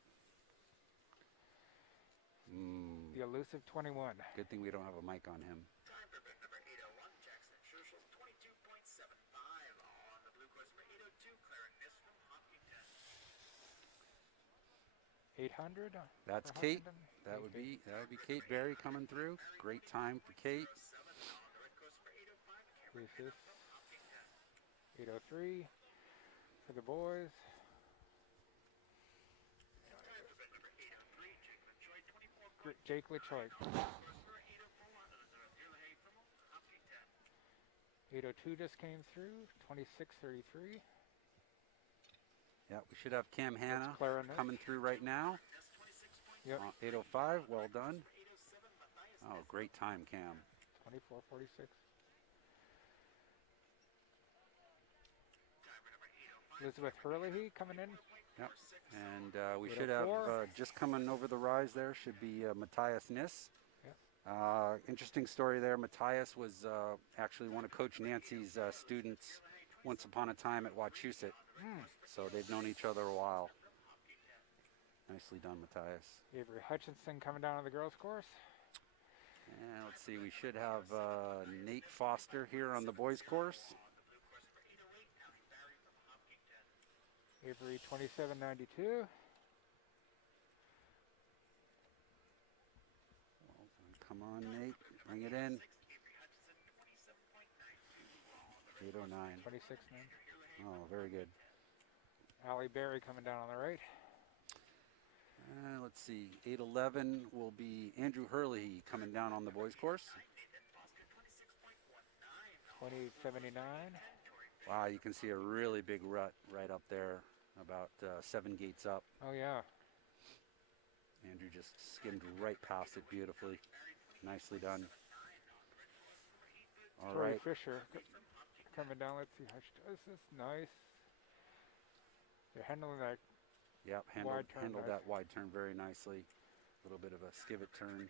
The elusive 21. Good thing we don't have a mic on him. 800. That's Kate. That would be Kate Berry coming through. Great time for Kate. 803 for the boys. Jake LeChoy. 802 just came through. 2633. Yeah, we should have Cam Hanna clarinet. coming through right now. Yep. 805, well done. Oh, great time, Cam. 2446. Elizabeth Hurley coming in. Yep. And we should have, just coming over the rise there, should be Matthias Niss. Yep. Interesting story there. Matthias was actually one of Coach Nancy's students once upon a time at Wachusett. So they've known each other a while. Nicely done, Matthias. Avery Hutchinson coming down on the girls' course. And let's see, we should have Nate Foster here on the boys' course. Avery 2792. Come on, Nate, bring it in. 809. 26 Oh, very good. Allie Berry coming down on the right. Let's see, 811 will be Andrew Hurley coming down on the boys' course. 2079. Wow, you can see a really big rut right up there, about 7 gates up. Oh, yeah. Andrew just skimmed right past it beautifully. Nicely done. All Tori right. Fisher coming down. Let's see how she does this. Nice. They're handling that. Yep, wide turn handled nice. that wide turn very nicely. A little bit of a skivet turn.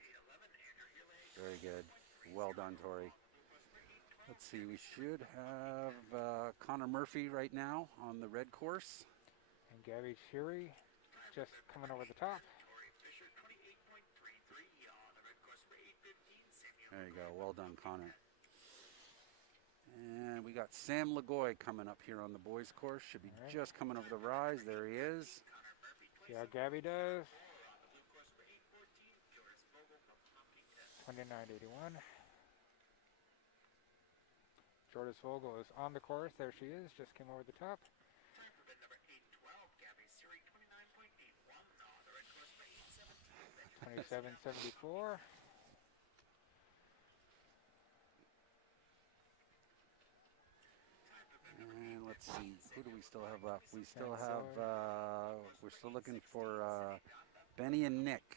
Very good. Well done, Tori. Let's see, we should have Connor Murphy right now on the red course. And Gabby Sheary just coming over the top. There you go. Well done, Connor. And we got Sam Lagoy coming up here on the boys' course. Should be just coming over the rise. There he is. See how Gabby does. 2981. Jordis Vogel is on the course. There she is. Just came over the top. 2774. And let's see, who do we still have left? We still have, we're still looking for Benny and Nick.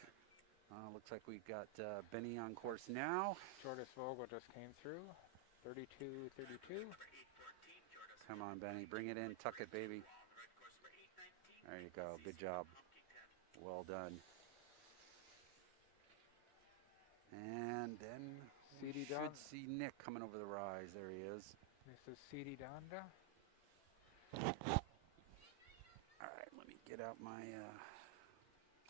Looks like we've got Benny on course now. Jordis Vogel just came through. 3232. Come on, Benny, bring it in, tuck it, baby. There you go, good job. Well done. And then we should see Nick coming over the rise. There he is. This is C.D. Donda. All right, let me get out my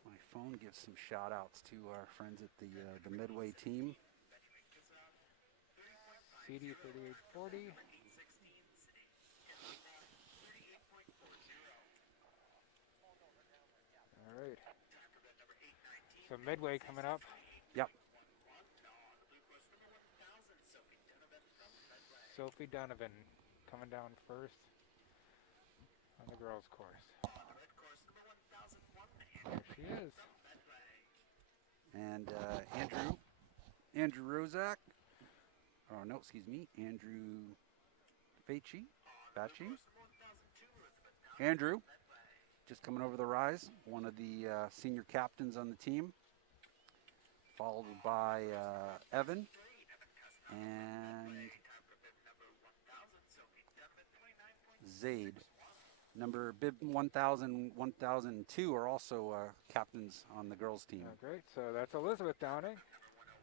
my phone. Give some shout outs to our friends at the Midway team. C.D. 3840. All right. So Midway coming up. Yep. Sophie Donovan coming down first on the girls' course. There she is. And Andrew Rozak. Oh, no, excuse me. Andrew Facci. Andrew, just coming over the rise. One of the senior captains on the team. Followed by Evan. And Zaid. Number bib 1000, 1002 are also captains on the girls' team. Great. So that's Elizabeth Downing.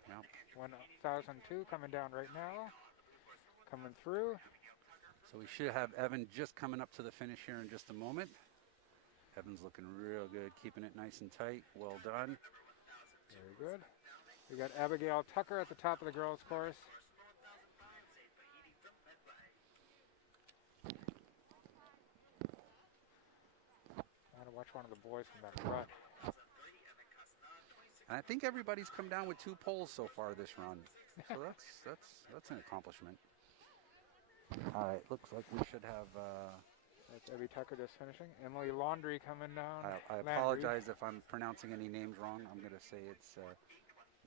Yep. 1002 coming down right now. Coming through. So we should have Evan just coming up to the finish here in just a moment. Evan's looking real good, keeping it nice and tight. Well done. Very good. We got Abigail Tucker at the top of the girls' course. I want to watch one of the boys from that rut. And I think everybody's come down with 2 poles so far this run. So that's an accomplishment. All right, looks like we should have... That's Abby Tucker just finishing. Emily Laundry coming down. I apologize if I'm pronouncing any names wrong. I'm going to say it's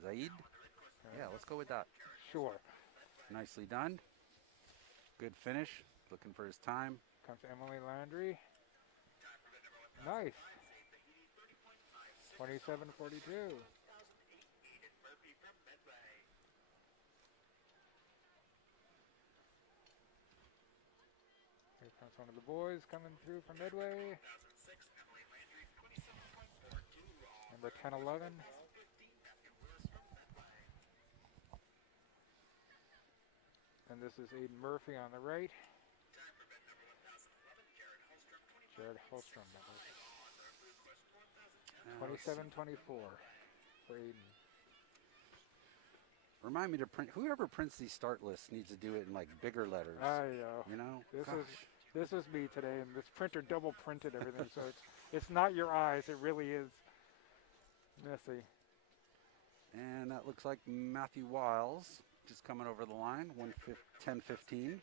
Zaid. Yeah, let's go with that. Sure. Nicely done. Good finish. Looking for his time. Comes Emily Landry. Nice. 27:42. Here comes one of the boys coming through from Midway. Number 1011. And this is Aiden Murphy on the right. Jared Holstrom. 27:24 for Aiden. Remind me to print. Whoever prints these start lists needs to do it in like bigger letters. I know. You know. This is me today, and this printer double printed everything, so it's not your eyes. It really is messy. And that looks like Matthew Wiles just coming over the line. 10:15.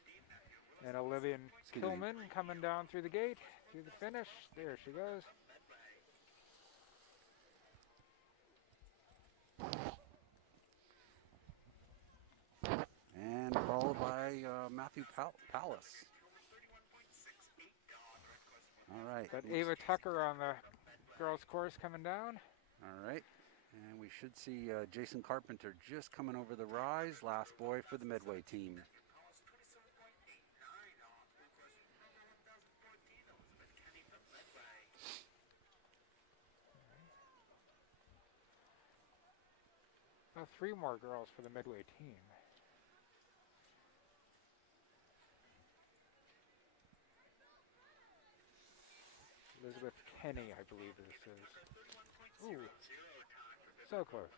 And Olivia Tillman coming down through the gate, through the finish. There she goes. And followed by Matthew Palace. All right. Got Ava Tucker on the girls' course coming down. All right. And we should see Jason Carpenter just coming over the rise. Last boy for the Midway team. Three more girls for the Midway team. Elizabeth Kenny, I believe this is. Ooh, so close.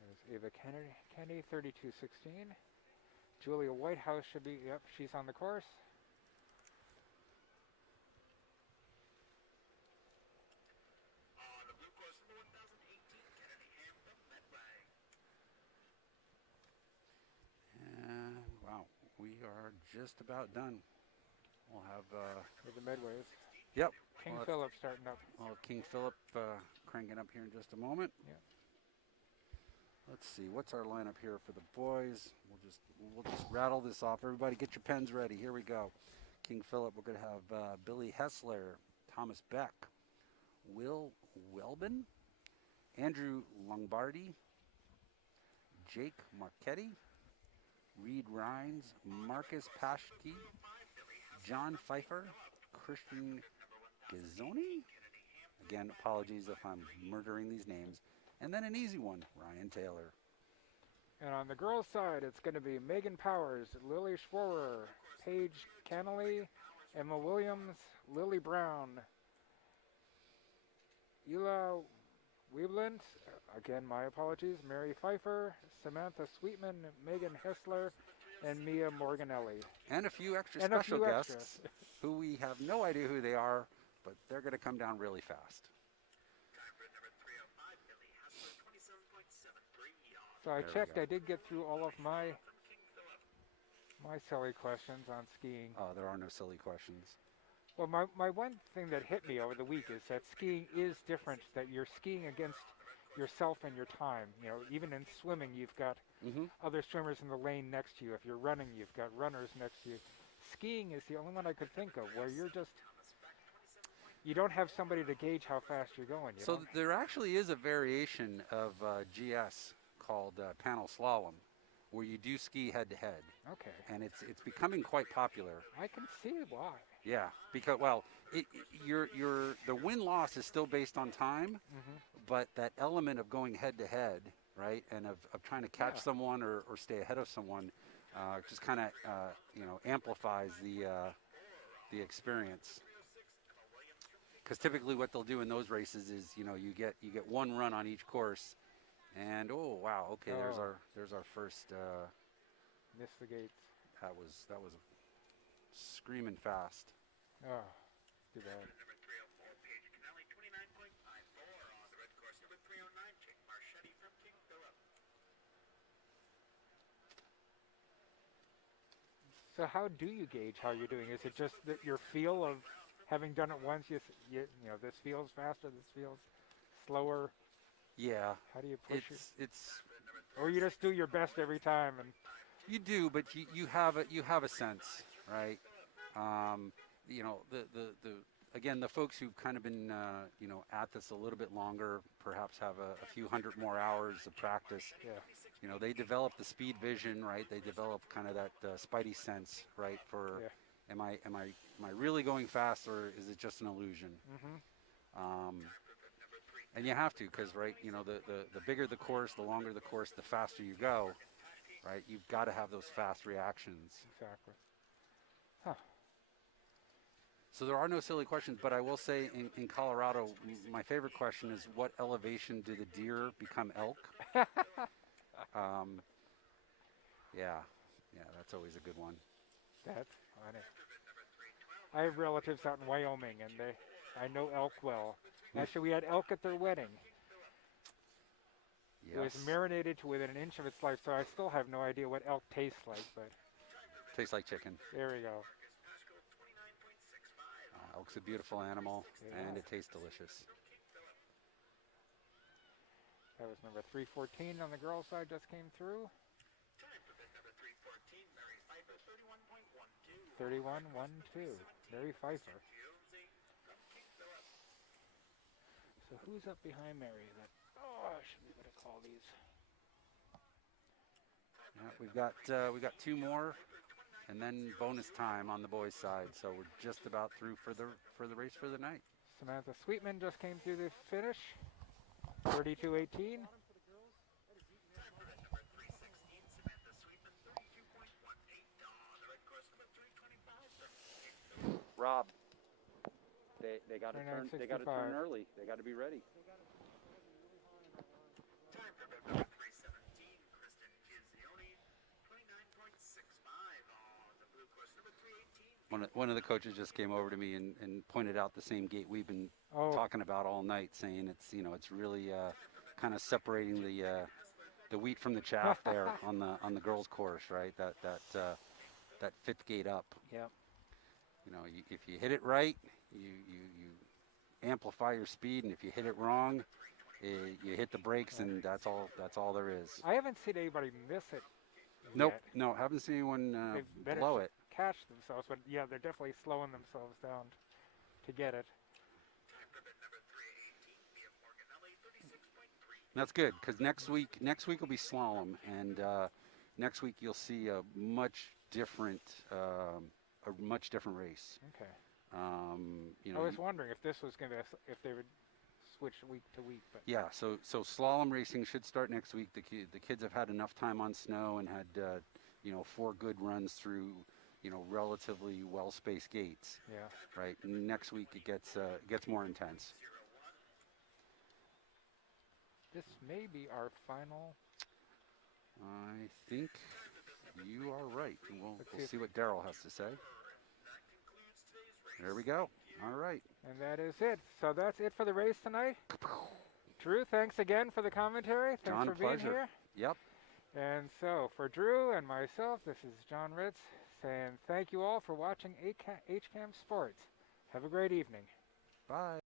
There's Ava Kenny, 32:16. Julia Whitehouse should be, yep, she's on the course. We are just about done. We'll have with the Midways. Yep. King Philip starting up. Well, King Philip cranking up here in just a moment. Yeah. Let's see, what's our lineup here for the boys? We'll just rattle this off. Everybody, get your pens ready. Here we go. King Philip. We're going to have Billy Hessler, Thomas Beck, Will Welbin, Andrew Lombardi, Jake Marchetti, Reed Rhines, Marcus Paschke, John Pfeiffer, Christian Gazzoni. Again, apologies if I'm murdering these names. And then an easy one, Ryan Taylor. And on the girls' side, it's going to be Megan Powers, Lily Schworer, Paige Cannelly, Emma Williams, Lily Brown, Ela Weebland, again, my apologies, Mary Pfeiffer, Samantha Sweetman, Megan Hessler, and Mia Morganelli. And a few extra special guests who we have no idea who they are, but they're going to come down really fast. So I checked, I did get through all of my silly questions on skiing. Oh, there are no silly questions. Well, my one thing that hit me over the week is that skiing is different, that you're skiing against yourself and your time. You know, even in swimming, you've got other swimmers in the lane next to you. If you're running, you've got runners next to you. Skiing is the only one I could think of where you're just you don't have somebody to gauge how fast you're going. You So don't. there actually is a variation of GS called panel slalom, where you do ski head to head, Okay. and it's becoming quite popular. I can see why. Yeah, because the win loss is still based on time, Hmm. but that element of going head to head, right, and of trying to catch Yeah. someone or stay ahead of someone, just kind of amplifies the experience. Because typically what they'll do in those races is you get one run on each course, and oh wow, okay, Oh. there's our first. Missed the gates. That was screaming fast. Oh, too bad. So how do you gauge how you're doing? Is it just that your feel of having done it once? You know this feels faster, this feels slower. Yeah, How do you push it? it's Or you just do your best every time and you do, but you have a sense, right? Um, the again the folks who've kind of been at this a little bit longer, perhaps have a few hundred more hours of practice. yeah, They develop the speed vision, right? They develop kind of that spidey sense, right? For yeah. am I really going fast, or is it just an illusion? Mhm. Um, and you have to, because right, the bigger the course, the longer the course, the faster you go, right? You've got to have those fast reactions. Exactly. Huh. So there are no silly questions, but I will say in Colorado, my favorite question is, what elevation do the deer become elk? Um, yeah, that's always a good one. That's funny. I have relatives out in Wyoming, and I know elk well. Actually, we had elk at their wedding. It was Yes, marinated to within an inch of its life, so I still have no idea what elk tastes like. But tastes like chicken. there we go. Elk's a beautiful animal, Yeah. and it tastes delicious. That was number 314 on the girls' side, just came through. 31-1-2. Mary Pfeiffer. So who's up behind Mary? I should be able to call these. Yeah, we got two more, and then bonus time on the boys' side. So we're just about through for the race for the night. Samantha Sweetman just came through the finish. 32-18. Rob, they got to turn. They got to 29.65. turn early. They got to be ready. One of the coaches just came over to me and pointed out the same gate we've been talking about all night, saying it's really kind of separating the wheat from the chaff there on the girls' course, right? That fifth gate up. Yep. If you hit it right, you amplify your speed, and if you hit it wrong, you hit the brakes, and that's all there is. I haven't seen anybody miss it Nope, yet. no, haven't seen anyone They've blow it. catch themselves, but yeah, they're definitely slowing themselves down to get it. That's good, because next week will be slalom, and next week you'll see a much different race. Okay. You I know, was wondering if this was going to, if they would switch week to week, but yeah. So slalom racing should start next week. The kids have had enough time on snow and had 4 good runs through relatively well-spaced gates. yeah. Right. Next week it gets more intense. This may be our final. I think you are right. We'll Let's see what Daryl has to say. There we go. All right. And that is it. So that's it for the race tonight. Drew, thanks again for the commentary. Thanks John, for being pleasure. here. Yep. And so for Drew and myself, this is John Ritz saying thank you all for watching HCAM Sports. Have a great evening. Bye.